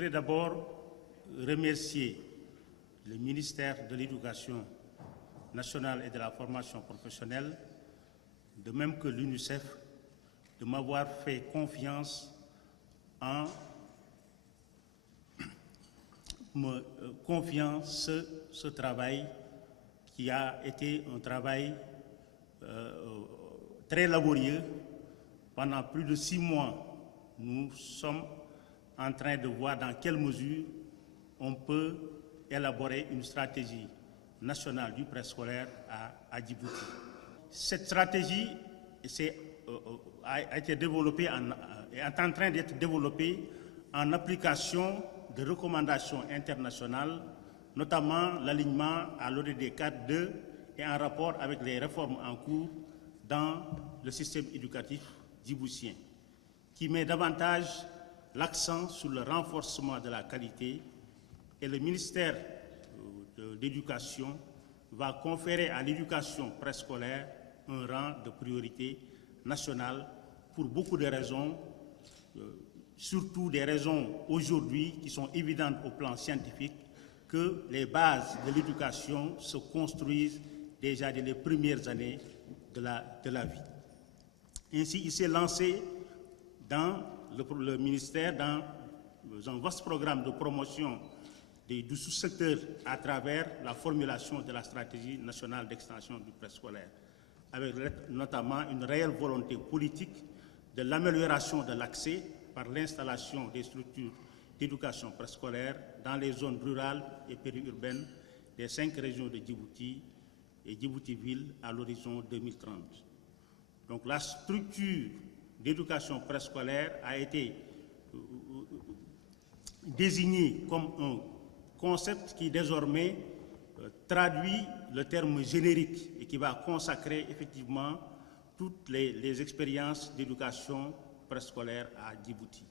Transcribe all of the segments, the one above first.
voudrais d'abord remercier le ministère de l'Éducation nationale et de la formation professionnelle, de même que l'UNICEF, de m'avoir fait confiance en me confiant ce travail qui a été un travail très laborieux. Pendant plus de 6 mois, nous sommes en train de voir dans quelle mesure on peut élaborer une stratégie nationale du préscolaire à Djibouti. Cette stratégie a été développée est en train d'être développée en application de recommandations internationales, notamment l'alignement à l'ODD 4.2 et en rapport avec les réformes en cours dans le système éducatif djiboutien, qui met davantage l'accent sur le renforcement de la qualité, et le ministère de l'Éducation va conférer à l'éducation préscolaire un rang de priorité nationale pour beaucoup de raisons, surtout des raisons aujourd'hui qui sont évidentes au plan scientifique, que les bases de l'éducation se construisent déjà dès les premières années de la vie. Ainsi, il s'est lancé dans le ministère dans un vaste programme de promotion du sous-secteur à travers la formulation de la stratégie nationale d'extension du préscolaire, avec notamment une réelle volonté politique de l'amélioration de l'accès par l'installation des structures d'éducation préscolaire dans les zones rurales et périurbaines des 5 régions de Djibouti et Djibouti-Ville à l'horizon 2030. Donc la structure d'éducation préscolaire a été désignée comme un concept qui désormais traduit le terme générique et qui va consacrer effectivement toutes les expériences d'éducation préscolaire à Djibouti.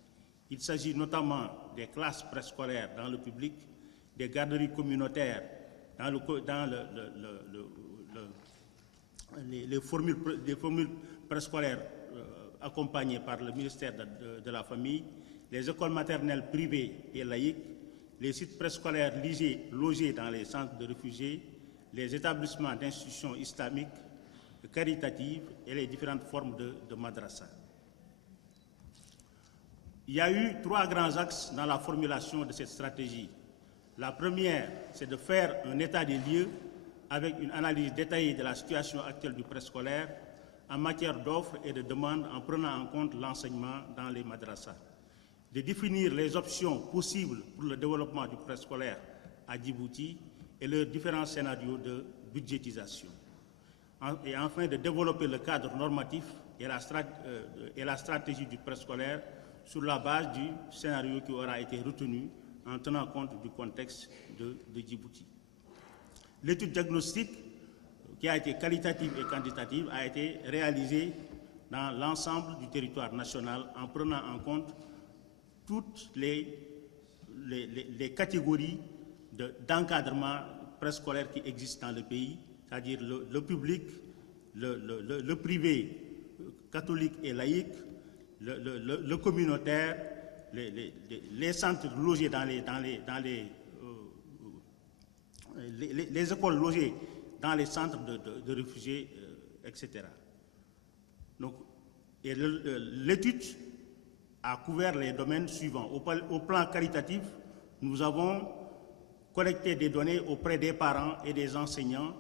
Il s'agit notamment des classes préscolaires dans le public, des garderies communautaires dans les formules préscolaires accompagnées par le ministère de la Famille, les écoles maternelles privées et laïques, les sites préscolaires logés dans les centres de réfugiés, les établissements d'institutions islamiques, caritatives et les différentes formes de madrasa. Il y a eu 3 grands axes dans la formulation de cette stratégie. La première, c'est de faire un état des lieux avec une analyse détaillée de la situation actuelle du préscolaire en matière d'offres et de demandes en prenant en compte l'enseignement dans les madrasas. De définir les options possibles pour le développement du préscolaire à Djibouti et leurs différents scénarios de budgétisation. Et enfin, de développer le cadre normatif et la stratégie du préscolaire sur la base du scénario qui aura été retenu en tenant compte du contexte de Djibouti. L'étude diagnostique, qui a été qualitative et quantitative, a été réalisée dans l'ensemble du territoire national en prenant en compte toutes les catégories d'encadrement préscolaire qui existent dans le pays, c'est-à-dire le public, le privé catholique et laïque, le communautaire, les centres logés les écoles logées dans les centres de réfugiés, etc. Donc, l'étude a couvert les domaines suivants. Au plan qualitatif, nous avons collecté des données auprès des parents et des enseignants,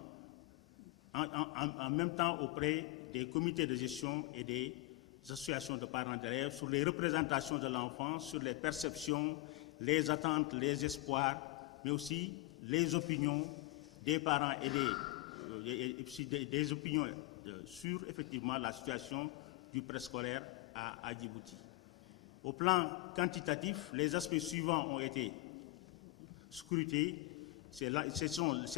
en même temps auprès des comités de gestion et des associations de parents d'élèves sur les représentations de l'enfant, sur les perceptions, les attentes, les espoirs, mais aussi les opinions des parents et des opinions sur effectivement la situation du préscolaire à Djibouti. Au plan quantitatif, les aspects suivants ont été scrutés. C'est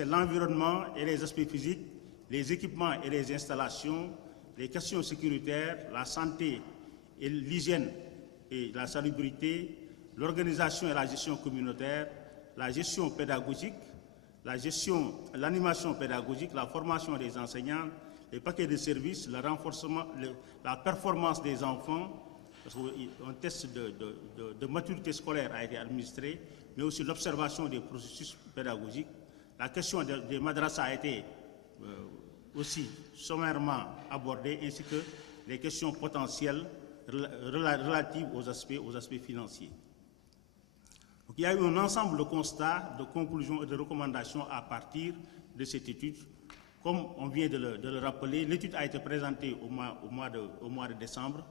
l'environnement et les aspects physiques, les équipements et les installations, les questions sécuritaires, la santé et l'hygiène et la salubrité, l'organisation et la gestion communautaire, la gestion pédagogique, l'animation pédagogique, la formation des enseignants, les paquets de services, le renforcement, la performance des enfants, parce qu'un test de maturité scolaire a été administré, mais aussi l'observation des processus pédagogiques. La question des madrasas a été aussi sommairement abordée, ainsi que les questions potentielles relatives aux aspects financiers. Donc, il y a eu un ensemble de constats, de conclusions et de recommandations à partir de cette étude. Comme on vient de le rappeler, l'étude a été présentée au mois de décembre,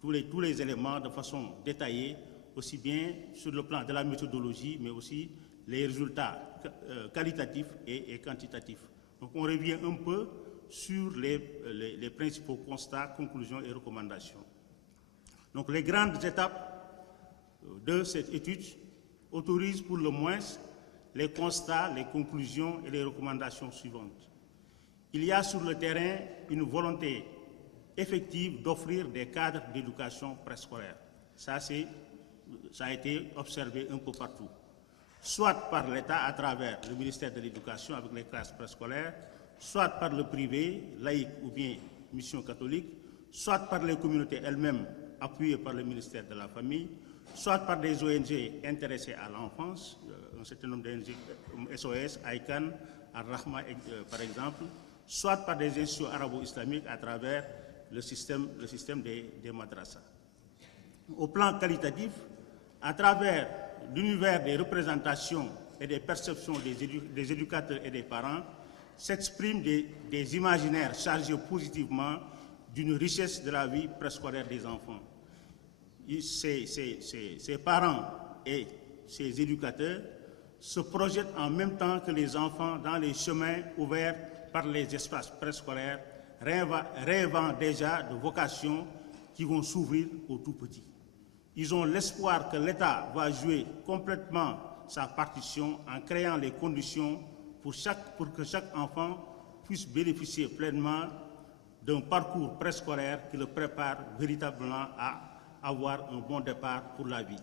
tous les éléments de façon détaillée, aussi bien sur le plan de la méthodologie, mais aussi les résultats qualitatifs et quantitatifs. Donc on revient un peu sur les principaux constats, conclusions et recommandations. Donc les grandes étapes de cette étude autorisent pour le moins les constats, les conclusions et les recommandations suivantes. Il y a sur le terrain une volonté effective d'offrir des cadres d'éducation préscolaire. Ça a été observé un peu partout. Soit par l'État à travers le ministère de l'Éducation avec les classes préscolaires, soit par le privé, laïque ou bien mission catholique, soit par les communautés elles-mêmes appuyées par le ministère de la Famille, soit par des ONG intéressées à l'enfance, un certain nombre d'ONG, SOS, ICANN, Al-Rahma par exemple, soit par des institutions arabo-islamiques à travers le système des madrasas. Au plan qualitatif, à travers l'univers des représentations et des perceptions des éducateurs et des parents, s'expriment des imaginaires chargés positivement d'une richesse de la vie préscolaire des enfants. Ces parents et ces éducateurs se projettent en même temps que les enfants dans les chemins ouverts par les espaces préscolaires, rêvant déjà de vocations qui vont s'ouvrir aux tout petits. Ils ont l'espoir que l'État va jouer complètement sa partition en créant les conditions pour que chaque enfant puisse bénéficier pleinement d'un parcours préscolaire qui le prépare véritablement à avoir un bon départ pour la vie.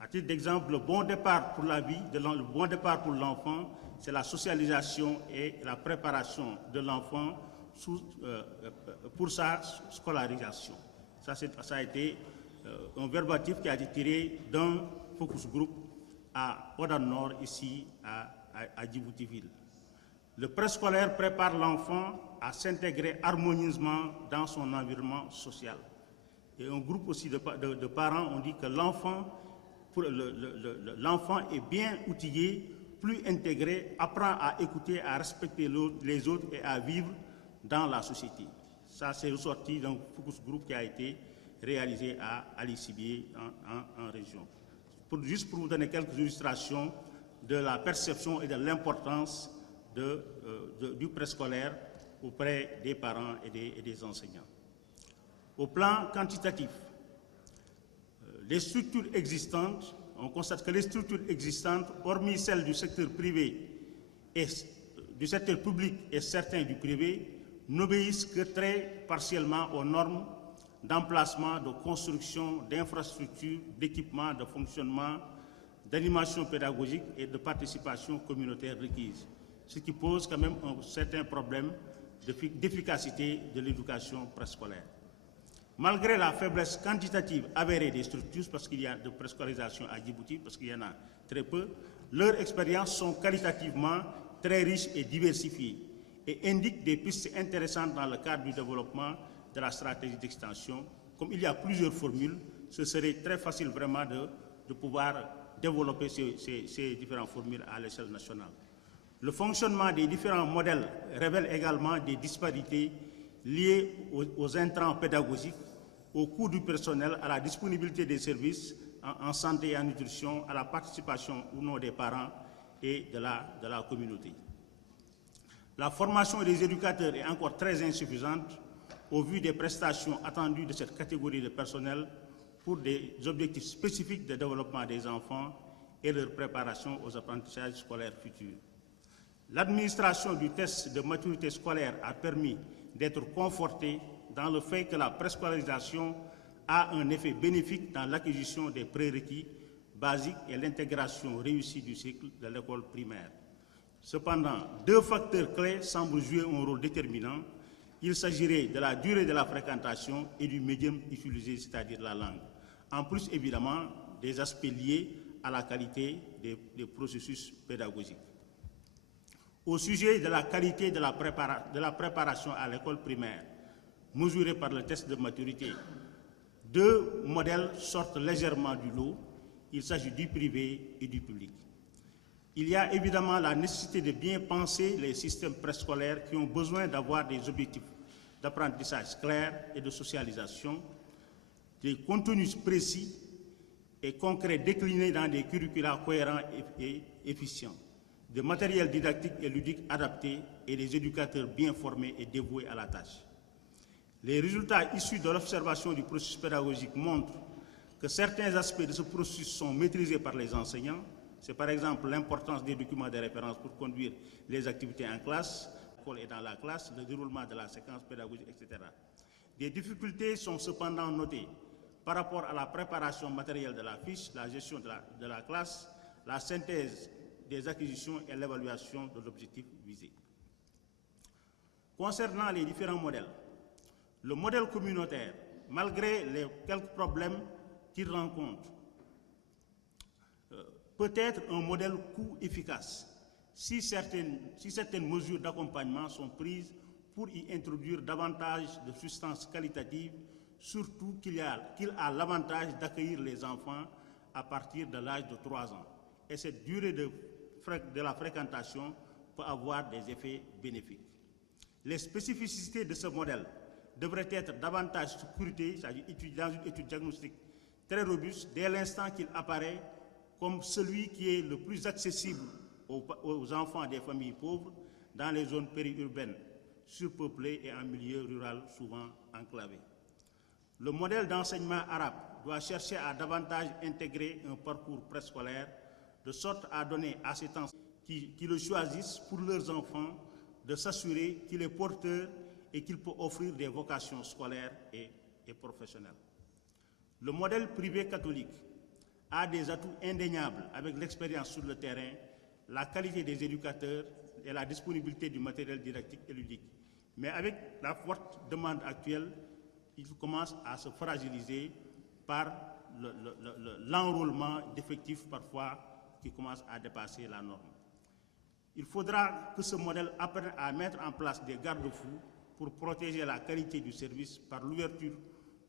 À titre d'exemple, le bon départ pour la vie, le bon départ pour l'enfant, c'est la socialisation et la préparation de l'enfant pour sa scolarisation. Ça a été un verbatif qui a été tiré d'un focus group à Odan Nord, ici à Djibouti-Ville. Le préscolaire prépare l'enfant à s'intégrer harmonieusement dans son environnement social. Et un groupe aussi de parents ont dit que l'enfant est bien outillé, plus intégré, apprend à écouter, à respecter les autres et à vivre dans la société. Ça, c'est ressorti d'un focus group qui a été réalisé à Alicibié en région. Juste pour vous donner quelques illustrations de la perception et de l'importance du préscolaire auprès des parents et des enseignants. Au plan quantitatif, les structures existantes, on constate que les structures existantes, hormis celles du secteur privé et du secteur public et certains du privé, n'obéissent que très partiellement aux normes d'emplacement, de construction, d'infrastructures, d'équipements, de fonctionnement, d'animation pédagogique et de participation communautaire requise, ce qui pose quand même un certain problème d'efficacité de l'éducation préscolaire. Malgré la faiblesse quantitative avérée des structures, parce qu'il y a de préscolarisation à Djibouti, parce qu'il y en a très peu, leurs expériences sont qualitativement très riches et diversifiées et indiquent des pistes intéressantes dans le cadre du développement de la stratégie d'extension. Comme il y a plusieurs formules, ce serait très facile vraiment de pouvoir développer ces différentes formules à l'échelle nationale. Le fonctionnement des différents modèles révèle également des disparités liées aux intrants pédagogiques, au coût du personnel, à la disponibilité des services en santé et en nutrition, à la participation ou non des parents et de la communauté. La formation des éducateurs est encore très insuffisante au vu des prestations attendues de cette catégorie de personnel pour des objectifs spécifiques de développement des enfants et leur préparation aux apprentissages scolaires futurs. L'administration du test de maturité scolaire a permis d'être confortée dans le fait que la préscolarisation a un effet bénéfique dans l'acquisition des prérequis basiques et l'intégration réussie du cycle de l'école primaire. Cependant, deux facteurs clés semblent jouer un rôle déterminant: Il s'agirait de la durée de la fréquentation et du médium utilisé, c'est-à-dire la langue. En plus, évidemment, des aspects liés à la qualité des processus pédagogiques. Au sujet de la qualité de la préparation à l'école primaire, mesurée par le test de maturité, deux modèles sortent légèrement du lot. Il s'agit du privé et du public. Il y a évidemment la nécessité de bien penser les systèmes préscolaires qui ont besoin d'avoir des objectifs d'apprentissage clairs et de socialisation, des contenus précis et concrets déclinés dans des curricula cohérents et efficients, des matériels didactiques et ludiques adaptés et des éducateurs bien formés et dévoués à la tâche. Les résultats issus de l'observation du processus pédagogique montrent que certains aspects de ce processus sont maîtrisés par les enseignants. C'est par exemple l'importance des documents de référence pour conduire les activités en classe, l'école et dans la classe, le déroulement de la séquence pédagogique, etc. Des difficultés sont cependant notées par rapport à la préparation matérielle de la fiche, la gestion de la classe, la synthèse des acquisitions et l'évaluation de l'objectif visé. Concernant les différents modèles, le modèle communautaire, malgré les quelques problèmes qu'il rencontre, peut être un modèle coût efficace si certaines mesures d'accompagnement sont prises pour y introduire davantage de substances qualitatives, surtout qu'il a l'avantage d'accueillir les enfants à partir de l'âge de 3 ans. Et cette durée de la fréquentation peut avoir des effets bénéfiques. Les spécificités de ce modèle devraient être davantage scrutées, c'est-à-dire dans une étude diagnostique très robuste, dès l'instant qu'il apparaît comme celui qui est le plus accessible aux enfants des familles pauvres dans les zones périurbaines, surpeuplées et en milieu rural souvent enclavés. Le modèle d'enseignement arabe doit chercher à davantage intégrer un parcours préscolaire de sorte à donner à ces enfants qui le choisissent pour leurs enfants de s'assurer qu'il est porteur et qu'il peut offrir des vocations scolaires et professionnelles. Le modèle privé catholique a des atouts indéniables avec l'expérience sur le terrain, la qualité des éducateurs et la disponibilité du matériel didactique et ludique. Mais avec la forte demande actuelle, il commence à se fragiliser par l'enrôlement d'effectifs parfois qui commence à dépasser la norme. Il faudra que ce modèle apprenne à mettre en place des garde-fous pour protéger la qualité du service par l'ouverture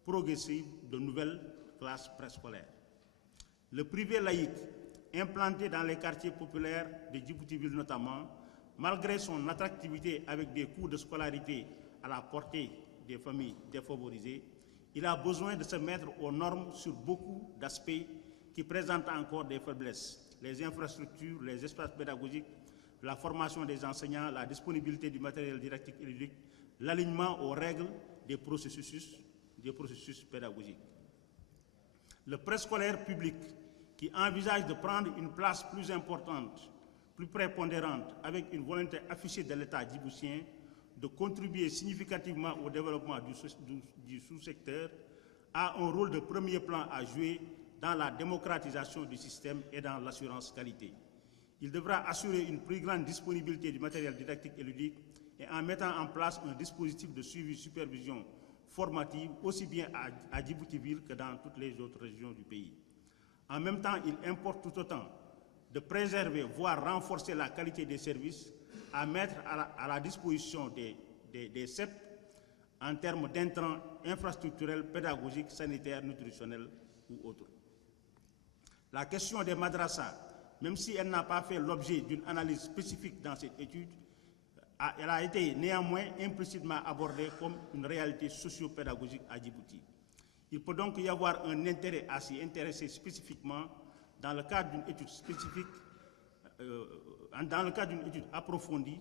progressive de nouvelles classes préscolaires. Le privé laïque, implanté dans les quartiers populaires de Djibouti-Ville notamment, malgré son attractivité avec des coûts de scolarité à la portée des familles défavorisées, il a besoin de se mettre aux normes sur beaucoup d'aspects qui présentent encore des faiblesses. Les infrastructures, les espaces pédagogiques, la formation des enseignants, la disponibilité du matériel didactique et ludique, l'alignement aux règles des processus pédagogiques. Le préscolaire public, qui envisage de prendre une place plus importante, plus prépondérante, avec une volonté affichée de l'État djiboutien de contribuer significativement au développement du sous-secteur, a un rôle de premier plan à jouer dans la démocratisation du système et dans l'assurance qualité. Il devra assurer une plus grande disponibilité du matériel didactique et ludique et en mettant en place un dispositif de suivi supervision formative aussi bien à Djibouti-Ville que dans toutes les autres régions du pays. En même temps, il importe tout autant de préserver, voire renforcer la qualité des services à mettre à la disposition des CEP en termes d'intrants infrastructurels, pédagogiques, sanitaires, nutritionnels ou autres. La question des madrasas, même si elle n'a pas fait l'objet d'une analyse spécifique dans cette étude, elle a été néanmoins implicitement abordée comme une réalité socio-pédagogique à Djibouti. Il peut donc y avoir un intérêt à s'y intéresser spécifiquement dans le cadre d'une étude spécifique, dans le cadre d'une étude approfondie,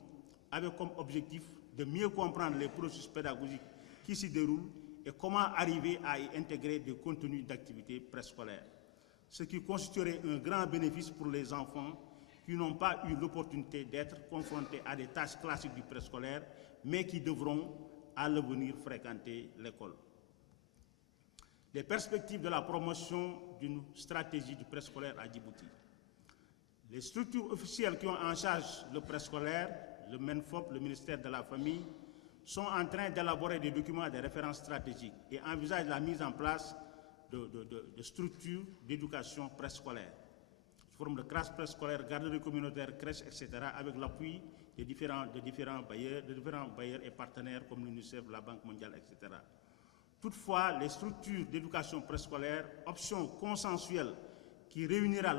avec comme objectif de mieux comprendre les processus pédagogiques qui s'y déroulent et comment arriver à y intégrer des contenus d'activités préscolaires, ce qui constituerait un grand bénéfice pour les enfants qui n'ont pas eu l'opportunité d'être confrontés à des tâches classiques du préscolaire, mais qui devront à l'avenir fréquenter l'école. Les perspectives de la promotion d'une stratégie du préscolaire à Djibouti. Les structures officielles qui ont en charge le préscolaire, le MENFOP, le ministère de la Famille, sont en train d'élaborer des documents de référence stratégiques et envisagent la mise en place de structures d'éducation préscolaire, sous forme de classes préscolaires, garderies communautaires, crèches, etc., avec l'appui de différents bailleurs et partenaires comme l'UNICEF, la Banque mondiale, etc. Toutefois, les structures d'éducation préscolaire, option consensuelle qui réunira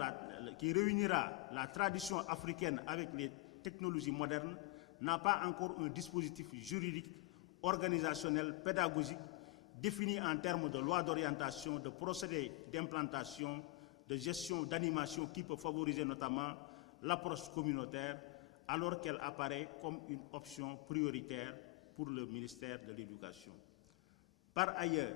la tradition africaine avec les technologies modernes, n'a pas encore un dispositif juridique, organisationnel, pédagogique, défini en termes de loi d'orientation, de procédés d'implantation, de gestion, d'animation qui peut favoriser notamment l'approche communautaire, alors qu'elle apparaît comme une option prioritaire pour le ministère de l'Éducation. Par ailleurs,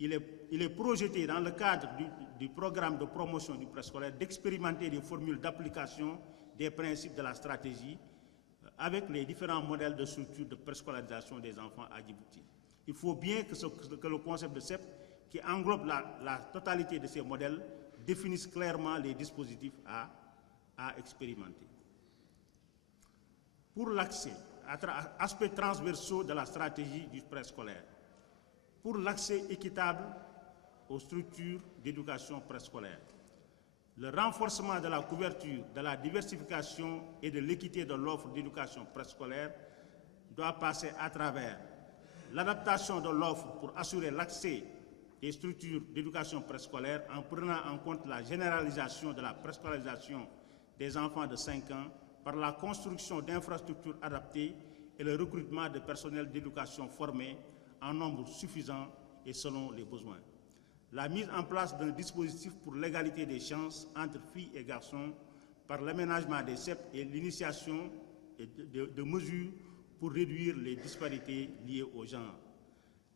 il est projeté dans le cadre du programme de promotion du préscolaire d'expérimenter des formules d'application des principes de la stratégie avec les différents modèles de structure de préscolarisation des enfants à Djibouti. Il faut bien que le concept de CEP, qui englobe la totalité de ces modèles, définisse clairement les dispositifs à expérimenter. Pour l'accès, aspects transversaux de la stratégie du préscolaire, pour l'accès équitable aux structures d'éducation préscolaire, le renforcement de la couverture, de la diversification et de l'équité de l'offre d'éducation préscolaire doit passer à travers l'adaptation de l'offre pour assurer l'accès des structures d'éducation préscolaire en prenant en compte la généralisation de la préscolarisation des enfants de 5 ans par la construction d'infrastructures adaptées et le recrutement de personnel d'éducation formés en nombre suffisant et selon les besoins. La mise en place d'un dispositif pour l'égalité des chances entre filles et garçons par l'aménagement des CEP et l'initiation de mesures pour réduire les disparités liées au genre.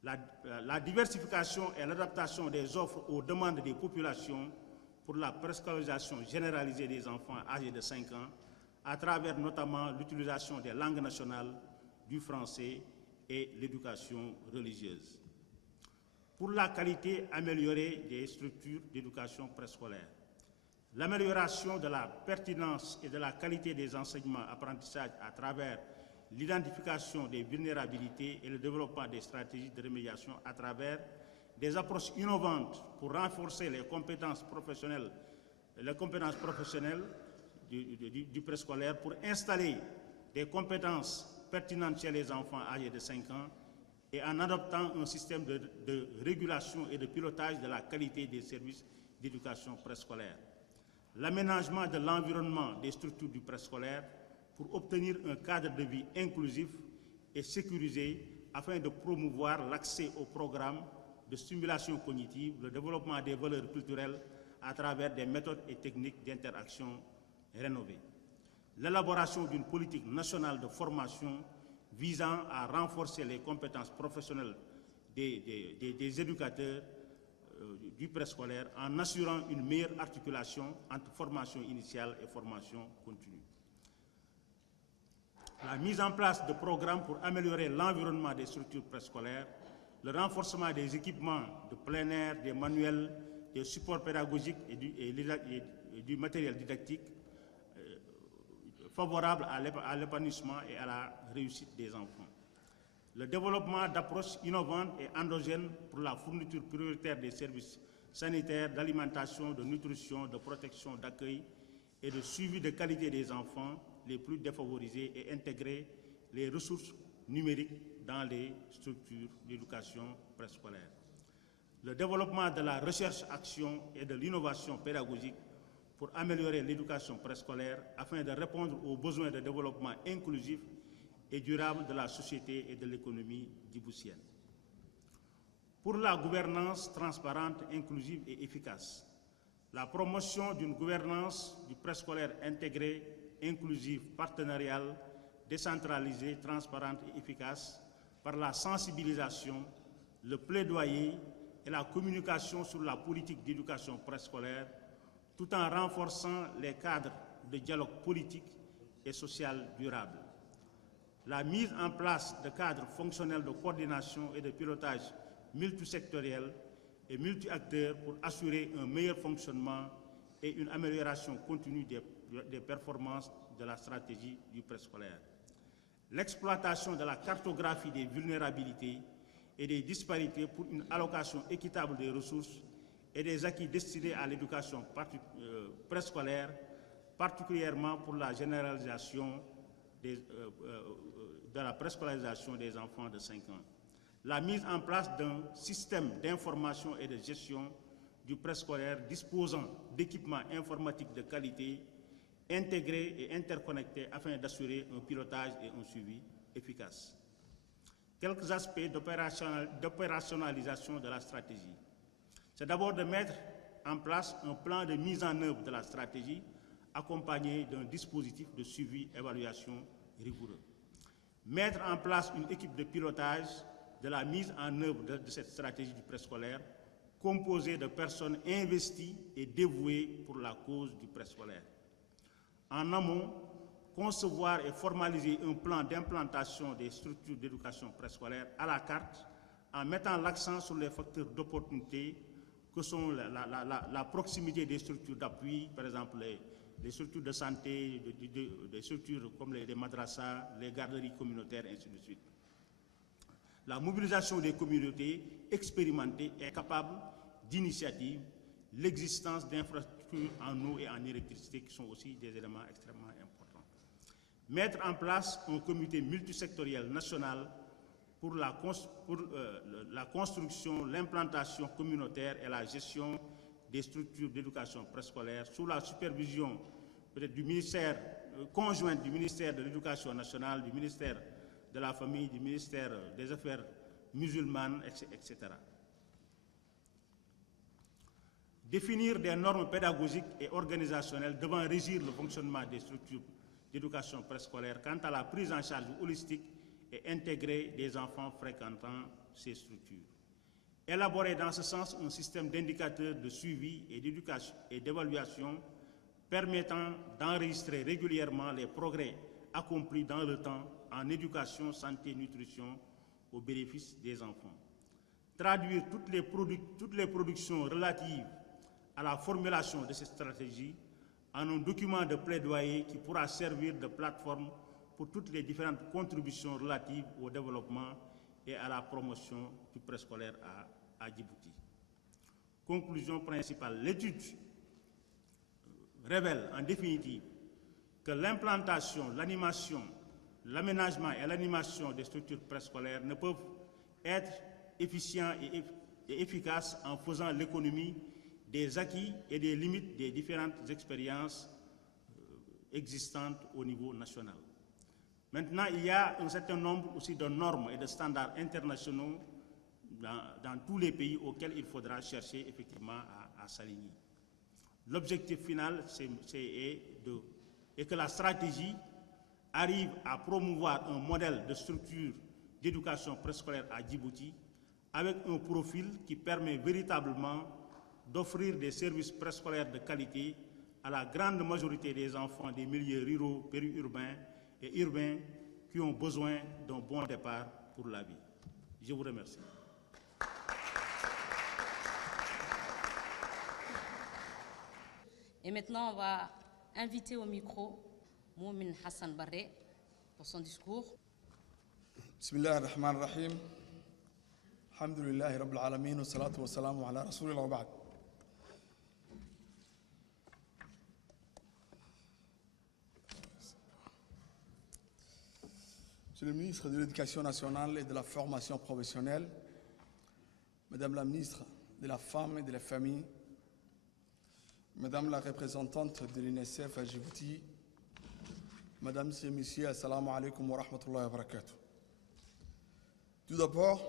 La diversification et l'adaptation des offres aux demandes des populations pour la préscolarisation généralisée des enfants âgés de 5 ans, à travers notamment l'utilisation des langues nationales, du français et l'éducation religieuse. Pour la qualité améliorée des structures d'éducation préscolaire, l'amélioration de la pertinence et de la qualité des enseignements apprentissages à travers l'identification des vulnérabilités et le développement des stratégies de remédiation à travers des approches innovantes pour renforcer les compétences professionnelles du préscolaire, pour installer des compétences pertinentes chez les enfants âgés de 5 ans et en adoptant un système de régulation et de pilotage de la qualité des services d'éducation préscolaire. L'aménagement de l'environnement des structures du préscolaire pour obtenir un cadre de vie inclusif et sécurisé afin de promouvoir l'accès aux programmes de stimulation cognitive, le développement des valeurs culturelles à travers des méthodes et techniques d'interaction rénovées. L'élaboration d'une politique nationale de formation visant à renforcer les compétences professionnelles des éducateurs du préscolaire en assurant une meilleure articulation entre formation initiale et formation continue. La mise en place de programmes pour améliorer l'environnement des structures préscolaires, le renforcement des équipements de plein air, des manuels, des supports pédagogiques et du matériel didactique favorable à l'épanouissement et à la réussite des enfants. Le développement d'approches innovantes et endogènes pour la fourniture prioritaire des services sanitaires, d'alimentation, de nutrition, de protection, d'accueil et de suivi de qualité des enfants les plus défavorisés et intégrer les ressources numériques dans les structures d'éducation préscolaire. Le développement de la recherche-action et de l'innovation pédagogique pour améliorer l'éducation préscolaire afin de répondre aux besoins de développement inclusif et durable de la société et de l'économie djiboutienne. Pour la gouvernance transparente, inclusive et efficace, la promotion d'une gouvernance du préscolaire intégrée, inclusive, partenariale, décentralisée, transparente et efficace par la sensibilisation, le plaidoyer et la communication sur la politique d'éducation préscolaire, tout en renforçant les cadres de dialogue politique et social durable. La mise en place de cadres fonctionnels de coordination et de pilotage multisectoriel et multi-acteurs pour assurer un meilleur fonctionnement et une amélioration continue des performances de la stratégie du préscolaire. l'exploitation de la cartographie des vulnérabilités et des disparités pour une allocation équitable des ressources et des acquis destinés à l'éducation préscolaire, particulièrement pour la généralisation de la préscolarisation des enfants de 5 ans. La mise en place d'un système d'information et de gestion du préscolaire disposant d'équipements informatiques de qualité, intégrés et interconnectés afin d'assurer un pilotage et un suivi efficace. Quelques aspects d'opérationnalisation de la stratégie. C'est d'abord de mettre en place un plan de mise en œuvre de la stratégie accompagné d'un dispositif de suivi-évaluation rigoureux. Mettre en place une équipe de pilotage de la mise en œuvre de cette stratégie du préscolaire composée de personnes investies et dévouées pour la cause du préscolaire. En amont, concevoir et formaliser un plan d'implantation des structures d'éducation préscolaire à la carte en mettant l'accent sur les facteurs d'opportunité que sont la proximité des structures d'appui, par exemple les structures de santé, des structures comme les madrasas, les garderies communautaires, ainsi de suite. La mobilisation des communautés expérimentées et capables d'initiatives, l'existence d'infrastructures en eau et en électricité qui sont aussi des éléments extrêmement importants. Mettre en place un comité multisectoriel national pour la construction, l'implantation communautaire et la gestion des structures d'éducation préscolaire sous la supervision peut-être du ministère conjoint du ministère de l'Éducation nationale, du ministère de la Famille, du ministère des Affaires musulmanes, etc. Définir des normes pédagogiques et organisationnelles devant régir le fonctionnement des structures d'éducation préscolaire quant à la prise en charge holistique et intégrée des enfants fréquentant ces structures. Élaborer dans ce sens un système d'indicateurs de suivi et d'éducation et d'évaluation permettant d'enregistrer régulièrement les progrès accomplis dans le temps en éducation, santé, nutrition au bénéfice des enfants. Traduire toutes les productions relatives à la formulation de cette stratégie en un document de plaidoyer qui pourra servir de plateforme pour toutes les différentes contributions relatives au développement et à la promotion du préscolaire à Djibouti. Conclusion principale, l'étude révèle en définitive que l'implantation, l'animation, l'aménagement et l'animation des structures préscolaires ne peuvent être efficients et efficaces en faisant l'économie des acquis et des limites des différentes expériences existantes au niveau national. Maintenant, il y a un certain nombre aussi de normes et de standards internationaux dans tous les pays auxquels il faudra chercher effectivement à s'aligner. L'objectif final, est que la stratégie arrive à promouvoir un modèle de structure d'éducation préscolaire à Djibouti avec un profil qui permet véritablement d'offrir des services préscolaires de qualité à la grande majorité des enfants des milieux ruraux, périurbains et urbains qui ont besoin d'un bon départ pour la vie. Je vous remercie. Et maintenant, on va inviter au micro Moumin Hassan Barré pour son discours. Bismillah ar-Rahman ar-Rahim. Alhamdulillahi Rabbil Alamin wa salatu wa salamu ala Rasulillah wa ba'd. Monsieur le ministre de l'Éducation nationale et de la formation professionnelle, Madame la ministre de la Femme et de la Famille, Madame la représentante de l'UNICEF à Djibouti, Madame et Messieurs, Assalamu alaikum wa rahmatullahi wa barakatuh. Tout d'abord,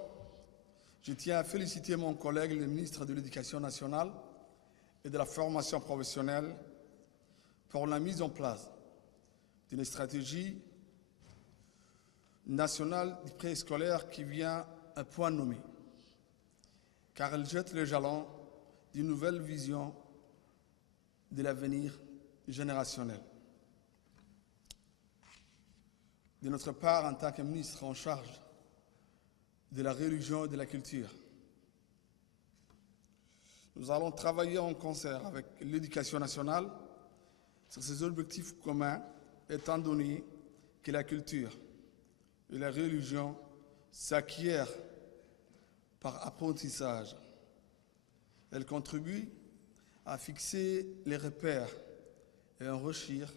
je tiens à féliciter mon collègue, le ministre de l'Éducation nationale et de la formation professionnelle, pour la mise en place d'une stratégie nationale du préscolaire qui vient à point nommé, car elle jette le jalon d'une nouvelle vision de l'avenir générationnel. De notre part, en tant que ministre en charge de la religion et de la culture, nous allons travailler en concert avec l'Éducation nationale sur ces objectifs communs, étant donné que la culture, et la religion s'acquiert par apprentissage. Elle contribue à fixer les repères et enrichir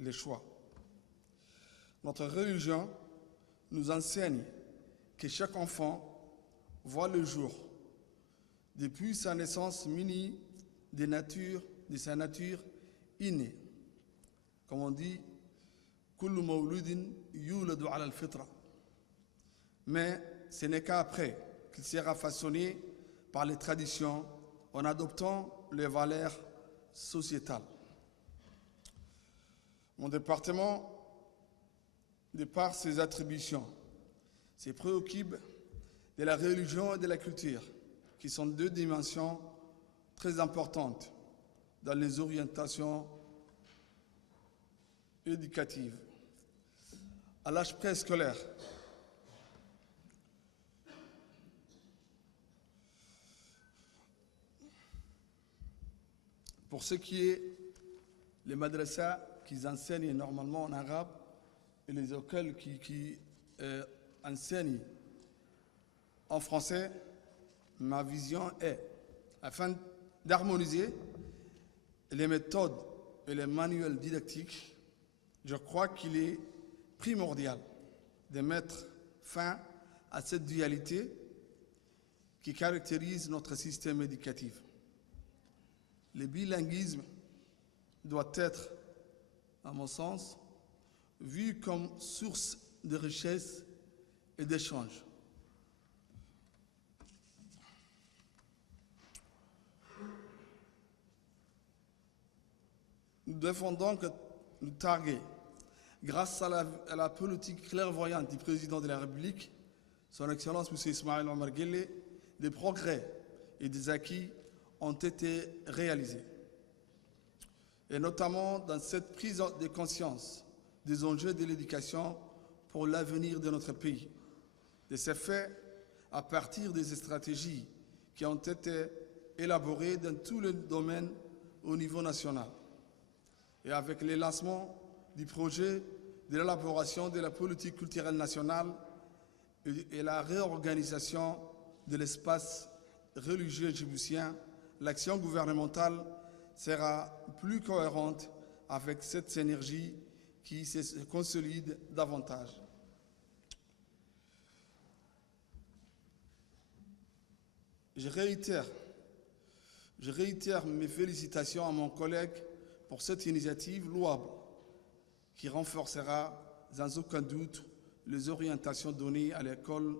les choix. Notre religion nous enseigne que chaque enfant voit le jour, depuis sa naissance muni de sa nature innée. Comme on dit, Kullu mawludin yuladu ala al-fitra. Mais ce n'est qu'après qu'il sera façonné par les traditions en adoptant les valeurs sociétales. Mon département, de par ses attributions, se préoccupe de la religion et de la culture, qui sont deux dimensions très importantes dans les orientations éducatives. À l'âge préscolaire, pour ce qui est les madrasas qui enseignent normalement en arabe et les écoles qui enseignent en français, ma vision est, afin d'harmoniser les méthodes et les manuels didactiques, je crois qu'il est primordial de mettre fin à cette dualité qui caractérise notre système éducatif. Le bilinguisme doit être, à mon sens, vu comme source de richesse et d'échange. Nous devons donc nous targuer, grâce à la politique clairvoyante du président de la République, son Excellence M. Ismaël Omar Guelleh, des progrès et des acquis ont été réalisés. Et notamment dans cette prise de conscience des enjeux de l'éducation pour l'avenir de notre pays. De ce fait, à partir des stratégies qui ont été élaborées dans tous les domaines au niveau national, et avec le lancement du projet de l'élaboration de la politique culturelle nationale et la réorganisation de l'espace religieux djiboutien, l'action gouvernementale sera plus cohérente avec cette synergie qui se consolide davantage. Je réitère mes félicitations à mon collègue pour cette initiative louable qui renforcera sans aucun doute les orientations données à l'école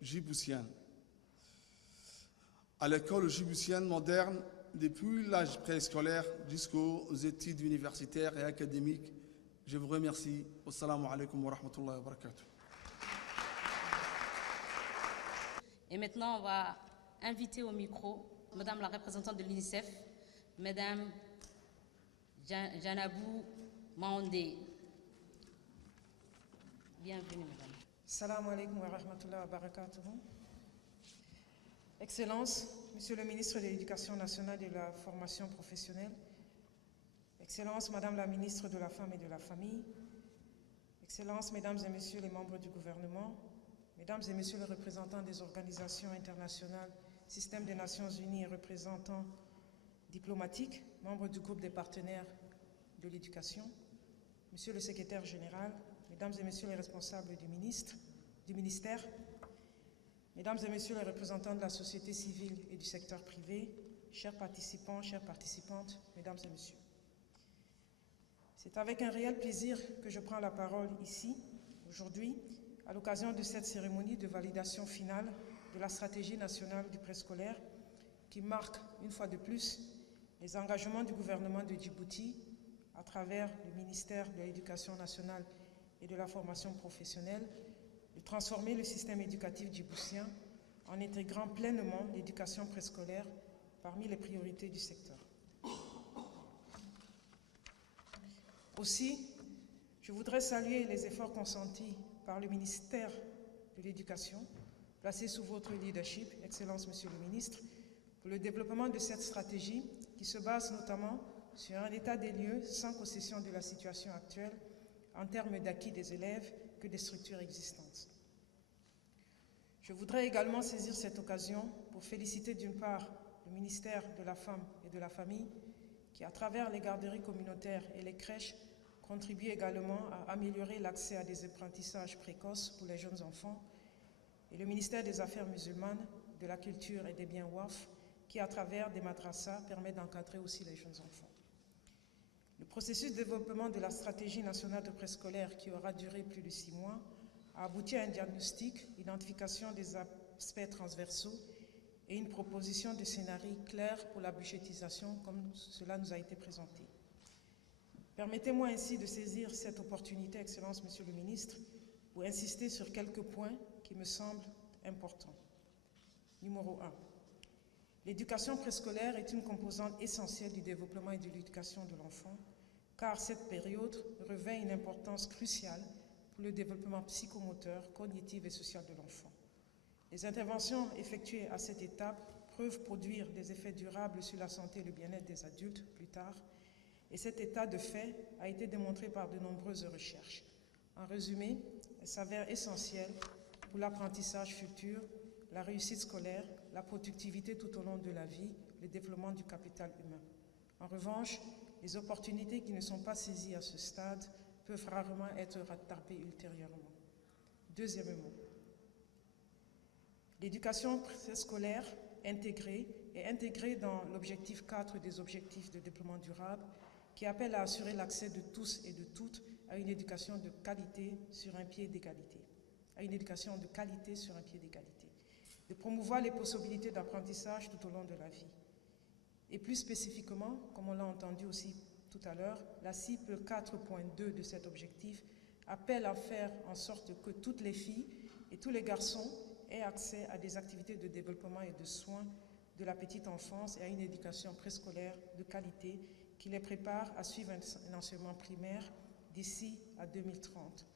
djiboutienne. À l'école djiboutienne moderne, depuis l'âge préscolaire jusqu'aux études universitaires et académiques. Je vous remercie. Wassalamu alaikum wa rahmatullahi wa barakatuh. Et maintenant, on va inviter au micro Madame la représentante de l'UNICEF, Madame Janabou Maondé. Bienvenue, Madame. Assalamu alaikum wa rahmatullahi wa barakatuh. Excellences, Monsieur le ministre de l'Éducation nationale et de la formation professionnelle, Excellences, Madame la ministre de la Femme et de la Famille, Excellences, Mesdames et Messieurs les membres du gouvernement, Mesdames et Messieurs les représentants des organisations internationales, Système des Nations Unies et représentants diplomatiques, membres du groupe des partenaires de l'éducation, Monsieur le Secrétaire général, Mesdames et Messieurs les responsables du ministère, Mesdames et Messieurs les représentants de la société civile et du secteur privé, chers participants, chères participantes, Mesdames et Messieurs. C'est avec un réel plaisir que je prends la parole ici, aujourd'hui, à l'occasion de cette cérémonie de validation finale de la stratégie nationale du préscolaire qui marque, une fois de plus, les engagements du gouvernement de Djibouti à travers le ministère de l'Éducation nationale et de la formation professionnelle de transformer le système éducatif djiboutien en intégrant pleinement l'éducation préscolaire parmi les priorités du secteur. Aussi, je voudrais saluer les efforts consentis par le ministère de l'Éducation, placé sous votre leadership, Excellence Monsieur le Ministre, pour le développement de cette stratégie qui se base notamment sur un état des lieux sans concession de la situation actuelle en termes d'acquis des élèves, que des structures existantes. Je voudrais également saisir cette occasion pour féliciter d'une part le ministère de la Femme et de la Famille qui, à travers les garderies communautaires et les crèches, contribue également à améliorer l'accès à des apprentissages précoces pour les jeunes enfants, et le ministère des Affaires musulmanes, de la Culture et des biens WAF, qui, à travers des madrasas, permet d'encadrer aussi les jeunes enfants. Le processus de développement de la stratégie nationale de préscolaire, qui aura duré plus de 6 mois, a abouti à un diagnostic, identification des aspects transversaux et une proposition de scénario clair pour la budgétisation, comme cela nous a été présenté. Permettez-moi ainsi de saisir cette opportunité, Excellence, Monsieur le Ministre, pour insister sur quelques points qui me semblent importants. Numéro 1. L'éducation préscolaire est une composante essentielle du développement et de l'éducation de l'enfant, car cette période revêt une importance cruciale pour le développement psychomoteur, cognitif et social de l'enfant. Les interventions effectuées à cette étape peuvent produire des effets durables sur la santé et le bien-être des adultes plus tard, et cet état de fait a été démontré par de nombreuses recherches. En résumé, elle s'avère essentielle pour l'apprentissage futur, la réussite scolaire, la productivité tout au long de la vie, le développement du capital humain. En revanche, les opportunités qui ne sont pas saisies à ce stade peuvent rarement être rattrapées ultérieurement. Deuxièmement, l'éducation scolaire intégrée est intégrée dans l'objectif 4 des objectifs de développement durable qui appelle à assurer l'accès de tous et de toutes à une éducation de qualité sur un pied d'égalité. À une éducation de qualité sur un pied d'égalité. De promouvoir les possibilités d'apprentissage tout au long de la vie. Et plus spécifiquement, comme on l'a entendu aussi tout à l'heure, la cible 4.2 de cet objectif appelle à faire en sorte que toutes les filles et tous les garçons aient accès à des activités de développement et de soins de la petite enfance et à une éducation préscolaire de qualité qui les prépare à suivre un enseignement primaire d'ici à 2030.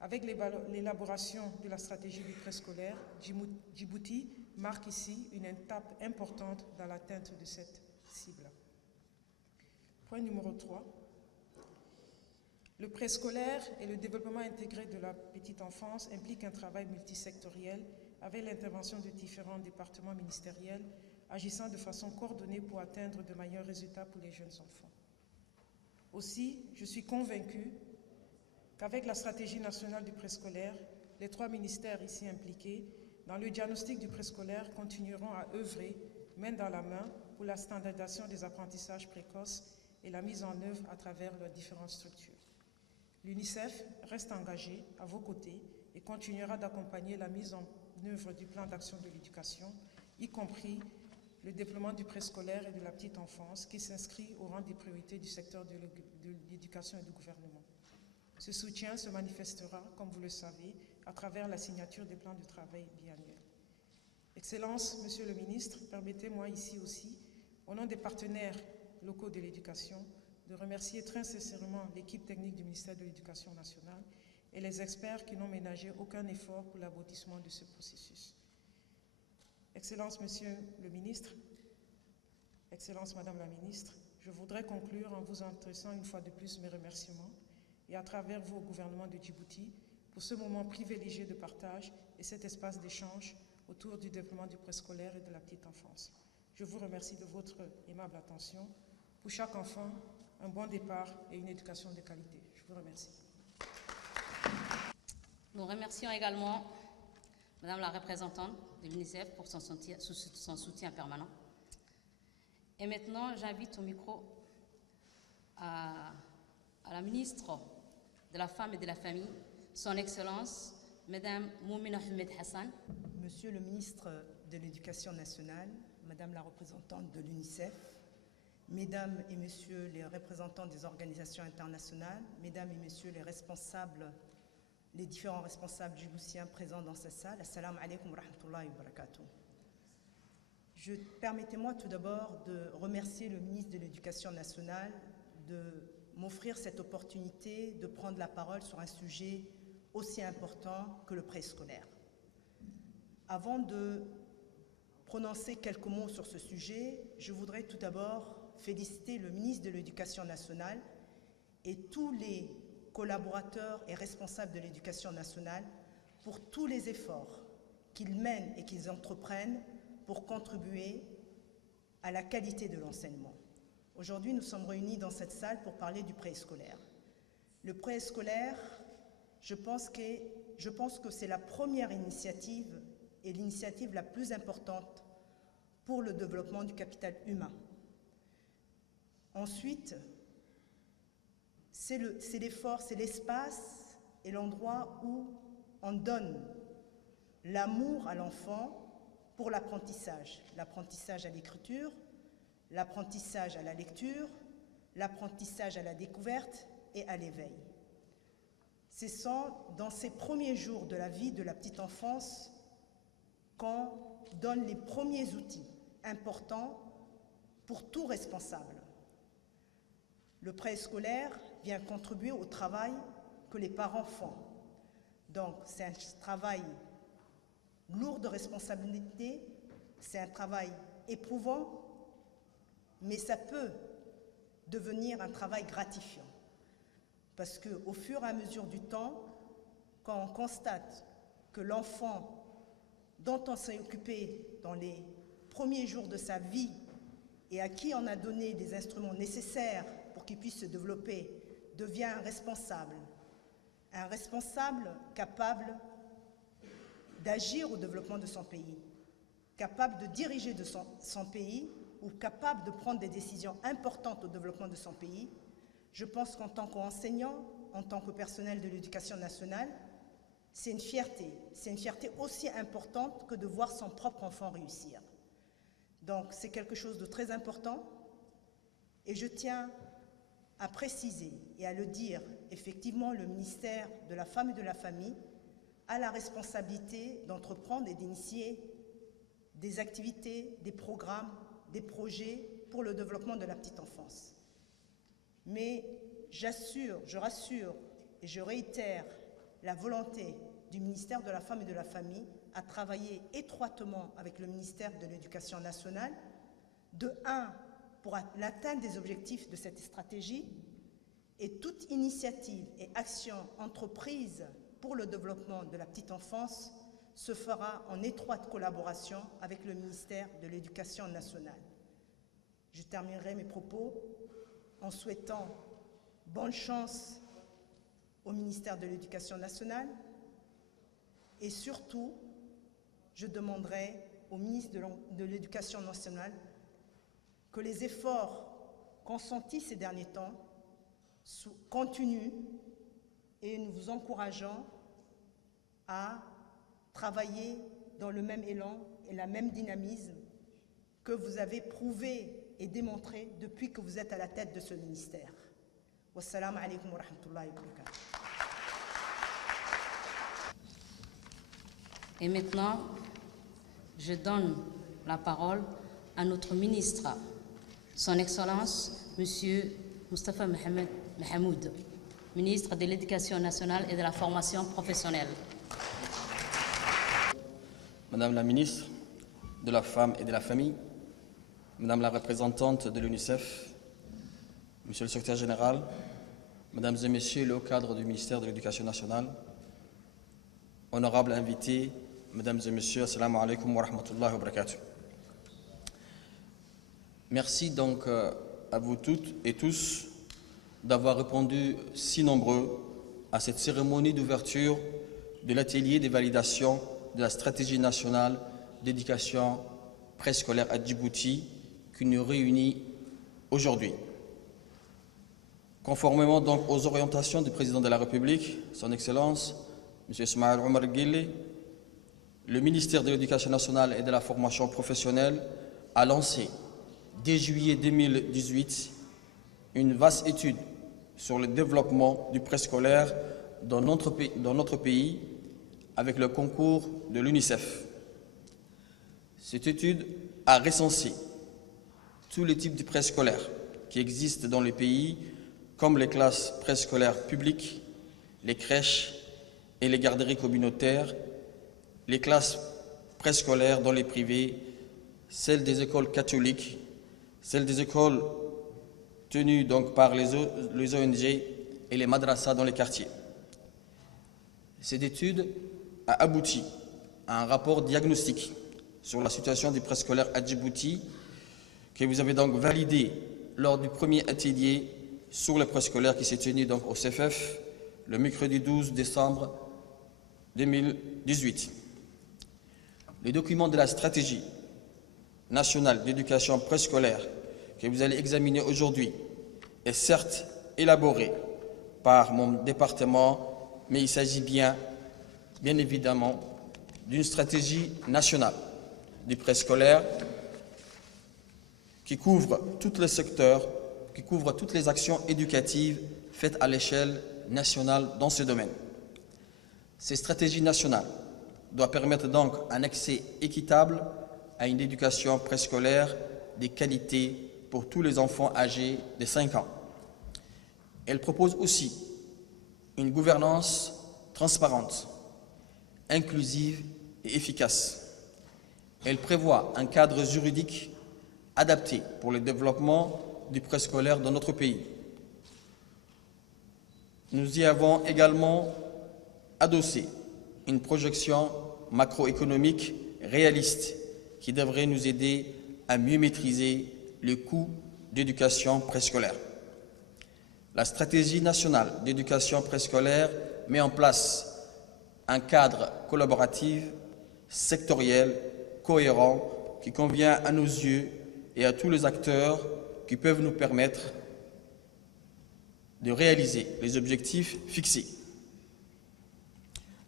Avec l'élaboration de la stratégie du préscolaire, Djibouti marque ici une étape importante dans l'atteinte de cette cible. Point numéro 3. Le préscolaire et le développement intégré de la petite enfance impliquent un travail multisectoriel avec l'intervention de différents départements ministériels agissant de façon coordonnée pour atteindre de meilleurs résultats pour les jeunes enfants. Aussi, je suis convaincue qu'avec la stratégie nationale du préscolaire, les 3 ministères ici impliqués dans le diagnostic du préscolaire continueront à œuvrer main dans la main pour la standardisation des apprentissages précoces et la mise en œuvre à travers leurs différentes structures. L'UNICEF reste engagé à vos côtés et continuera d'accompagner la mise en œuvre du plan d'action de l'éducation, y compris le développement du préscolaire et de la petite enfance qui s'inscrit au rang des priorités du secteur de l'éducation et du gouvernement. Ce soutien se manifestera, comme vous le savez, à travers la signature des plans de travail biannuels. Excellences, Monsieur le Ministre, permettez-moi ici aussi, au nom des partenaires locaux de l'éducation, de remercier très sincèrement l'équipe technique du ministère de l'Éducation nationale et les experts qui n'ont ménagé aucun effort pour l'aboutissement de ce processus. Excellences, Monsieur le Ministre, Excellences, Madame la Ministre, je voudrais conclure en vous adressant une fois de plus mes remerciements et à travers vous au gouvernement de Djibouti pour ce moment privilégié de partage et cet espace d'échange autour du développement du préscolaire et de la petite enfance. Je vous remercie de votre aimable attention. Pour chaque enfant, un bon départ et une éducation de qualité. Je vous remercie. Nous remercions également Madame la représentante de l'UNICEF pour son soutien permanent. Et maintenant, j'invite au micro à la ministre de la Femme et de la Famille, Son Excellence, Madame Moumina Ahmed Hassan. Monsieur le ministre de l'Éducation nationale, Madame la représentante de l'UNICEF, Mesdames et Messieurs les représentants des organisations internationales, Mesdames et Messieurs les différents responsables djiboutiens présents dans cette salle, Assalamu alaikum wa rahmatullahi wa barakatuh. Permettez-moi tout d'abord de remercier le ministre de l'Éducation nationale de m'offrir cette opportunité de prendre la parole sur un sujet aussi important que le préscolaire. Avant de prononcer quelques mots sur ce sujet, je voudrais tout d'abord féliciter le ministre de l'Éducation nationale et tous les collaborateurs et responsables de l'éducation nationale pour tous les efforts qu'ils mènent et qu'ils entreprennent pour contribuer à la qualité de l'enseignement. Aujourd'hui, nous sommes réunis dans cette salle pour parler du préscolaire. Le préscolaire, je pense que c'est la première initiative et l'initiative la plus importante pour le développement du capital humain. Ensuite, c'est l'effort, c'est l'espace et l'endroit où on donne l'amour à l'enfant pour l'apprentissage. L'apprentissage à l'écriture, l'apprentissage à la lecture, l'apprentissage à la découverte et à l'éveil. C'est dans ces premiers jours de la vie de la petite enfance qu'on donne les premiers outils importants pour tout responsable. Le préscolaire vient contribuer au travail que les parents font. Donc, c'est un travail lourd de responsabilité, c'est un travail éprouvant, mais ça peut devenir un travail gratifiant. Parce qu'au fur et à mesure du temps, quand on constate que l'enfant dont on s'est occupé dans les premiers jours de sa vie et à qui on a donné les instruments nécessaires pour qu'il puisse se développer, devient un responsable capable d'agir au développement de son pays, capable de diriger de son pays ou capable de prendre des décisions importantes au développement de son pays. Je pense qu'en tant qu'enseignant, en tant que personnel de l'éducation nationale, c'est une fierté aussi importante que de voir son propre enfant réussir. Donc c'est quelque chose de très important et je tiens à préciser et à le dire, effectivement, le ministère de la Femme et de la Famille a la responsabilité d'entreprendre et d'initier des activités, des programmes, des projets pour le développement de la petite enfance. Mais je rassure et je réitère la volonté du ministère de la Femme et de la Famille à travailler étroitement avec le ministère de l'Éducation nationale, pour l'atteinte des objectifs de cette stratégie, et toute initiative et action entreprise pour le développement de la petite enfance se fera en étroite collaboration avec le ministère de l'Éducation nationale. Je terminerai mes propos en souhaitant bonne chance au ministère de l'Éducation nationale et surtout, je demanderai au ministre de l'Éducation nationale que les efforts consentis ces derniers temps continuent et nous vous encourageons à travailler dans le même élan et la même dynamisme que vous avez prouvé et démontré depuis que vous êtes à la tête de ce ministère. Wassalamu alaikum wa rahmatullahi wa barakatuh. Et maintenant, je donne la parole à notre ministre, Son Excellence, Monsieur Moustapha Mahamoud, ministre de l'Éducation nationale et de la formation professionnelle. Madame la ministre de la Femme et de la Famille, Madame la représentante de l'UNICEF, Monsieur le secrétaire général, Mesdames et Messieurs le haut cadre du ministère de l'Éducation nationale, honorables invités, Mesdames et Messieurs, assalamu alaikum wa rahmatullahi wa barakatuh. Merci donc à vous toutes et tous d'avoir répondu si nombreux à cette cérémonie d'ouverture de l'atelier des validations de la stratégie nationale d'éducation préscolaire à Djibouti qui nous réunit aujourd'hui. Conformément donc aux orientations du président de la République, Son Excellence, M. Ismaël Omar Guelleh, le ministère de l'Éducation nationale et de la formation professionnelle a lancé, dès juillet 2018, une vaste étude sur le développement du préscolaire dans notre pays avec le concours de l'UNICEF. Cette étude a recensé tous les types de préscolaires qui existent dans le pays, comme les classes préscolaires publiques, les crèches et les garderies communautaires, les classes préscolaires dans les privés, celles des écoles catholiques, celles des écoles tenues donc par les ONG et les madrasas dans les quartiers. Cette étude a abouti à un rapport diagnostique sur la situation du préscolaire à Djibouti que vous avez donc validé lors du premier atelier sur le préscolaire qui s'est tenu donc au CFF le mercredi 12 décembre 2018. Le document de la stratégie nationale d'éducation préscolaire que vous allez examiner aujourd'hui est certes élaboré par mon département, mais il s'agit bien évidemment d'une stratégie nationale du préscolaire qui couvre tous les secteurs, qui couvre toutes les actions éducatives faites à l'échelle nationale dans ce domaine. Ces stratégies nationales doivent permettre donc un accès équitable à une éducation préscolaire de qualité pour tous les enfants âgés de 5 ans. Elle propose aussi une gouvernance transparente, inclusive et efficace. Elle prévoit un cadre juridique adapté pour le développement du préscolaire dans notre pays. Nous y avons également adossé une projection macroéconomique réaliste qui devrait nous aider à mieux maîtriser le coût d'éducation préscolaire. La stratégie nationale d'éducation préscolaire met en place un cadre collaboratif, sectoriel, cohérent, qui convient à nos yeux et à tous les acteurs qui peuvent nous permettre de réaliser les objectifs fixés.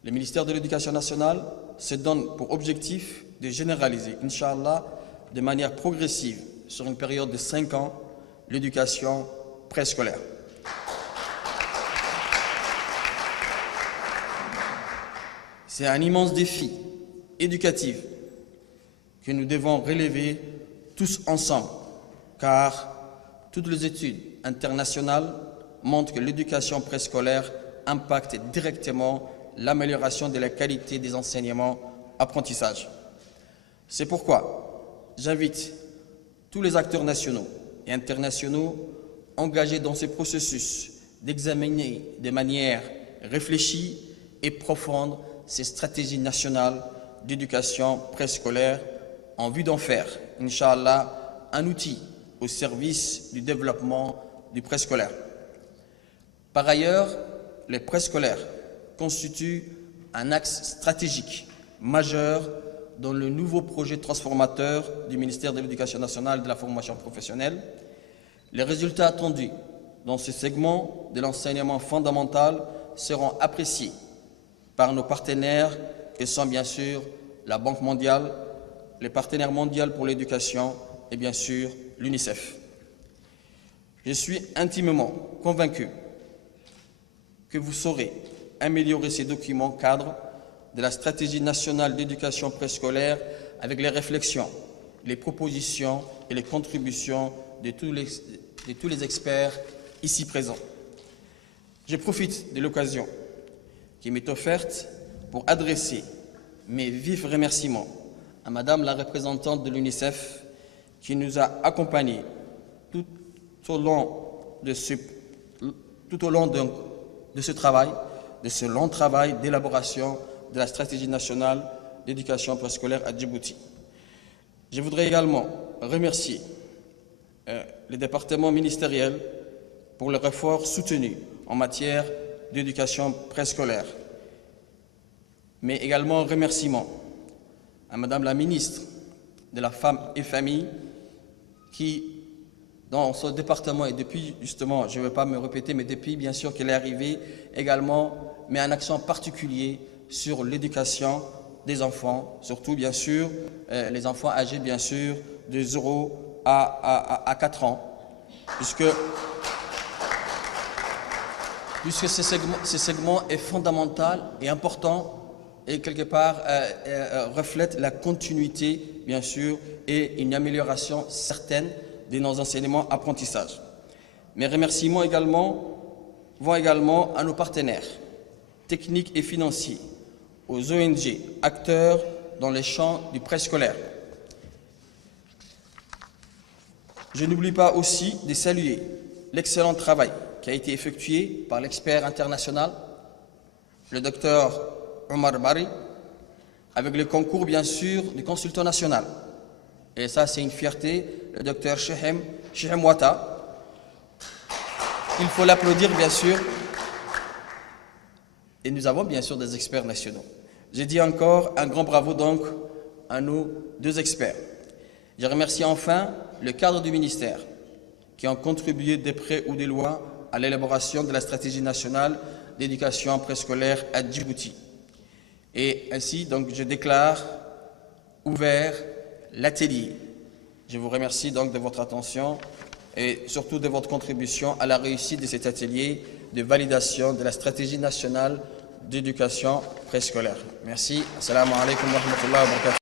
Le ministère de l'Éducation nationale se donne pour objectif de généraliser, Inch'Allah, de manière progressive, sur une période de 5 ans, l'éducation préscolaire. C'est un immense défi éducatif que nous devons relever tous ensemble, car toutes les études internationales montrent que l'éducation préscolaire impacte directement l'amélioration de la qualité des enseignements-apprentissages. C'est pourquoi j'invite tous les acteurs nationaux et internationaux engagés dans ce processus d'examiner de manière réfléchie et profonde ces stratégies nationales d'éducation préscolaire en vue d'en faire, Inch'Allah, un outil au service du développement du préscolaire. Par ailleurs, les préscolaires constituent un axe stratégique majeur dans le nouveau projet transformateur du ministère de l'Éducation nationale et de la formation professionnelle. Les résultats attendus dans ce segment de l'enseignement fondamental seront appréciés par nos partenaires qui sont bien sûr la Banque mondiale, les partenaires mondiaux pour l'éducation et bien sûr l'UNICEF. Je suis intimement convaincu que vous saurez améliorer ces documents cadres de la stratégie nationale d'éducation préscolaire avec les réflexions, les propositions et les contributions de tous les experts ici présents. Je profite de l'occasion qui m'est offerte pour adresser mes vifs remerciements à Madame la représentante de l'UNICEF qui nous a accompagnés tout au long de ce travail, de ce long travail d'élaboration de la stratégie nationale d'éducation préscolaire à Djibouti. Je voudrais également remercier les départements ministériels pour leur effort soutenu en matière d'éducation préscolaire, mais également remerciements à Madame la ministre de la Femme et Famille qui, dans son département, et depuis, justement, je ne vais pas me répéter, mais depuis, bien sûr, qu'elle est arrivée, également met un accent particulier sur l'éducation des enfants, surtout, bien sûr, les enfants âgés, bien sûr, de 0 à 4 ans, puisque ce segment est fondamental et important et, quelque part, reflète la continuité, bien sûr, et une amélioration certaine de nos enseignements-apprentissages. Mes remerciements vont également à nos partenaires techniques et financiers, aux ONG, acteurs dans les champs du préscolaire. Je n'oublie pas aussi de saluer l'excellent travail qui a été effectué par l'expert international, le docteur Omar Bari, avec le concours, bien sûr, du consultant national. Et ça, c'est une fierté, le docteur Chehem Wata. Il faut l'applaudir, bien sûr. Et nous avons, bien sûr, des experts nationaux. J'ai dit encore un grand bravo, donc, à nos 2 experts. Je remercie enfin le cadre du ministère qui ont contribué de près ou de loin à l'élaboration de la stratégie nationale d'éducation préscolaire à Djibouti. Et ainsi, donc, je déclare ouvert l'atelier. Je vous remercie donc de votre attention et surtout de votre contribution à la réussite de cet atelier de validation de la stratégie nationale d'éducation préscolaire. Merci. Assalamu alaikum wa rahmatullahi wa barakatuh.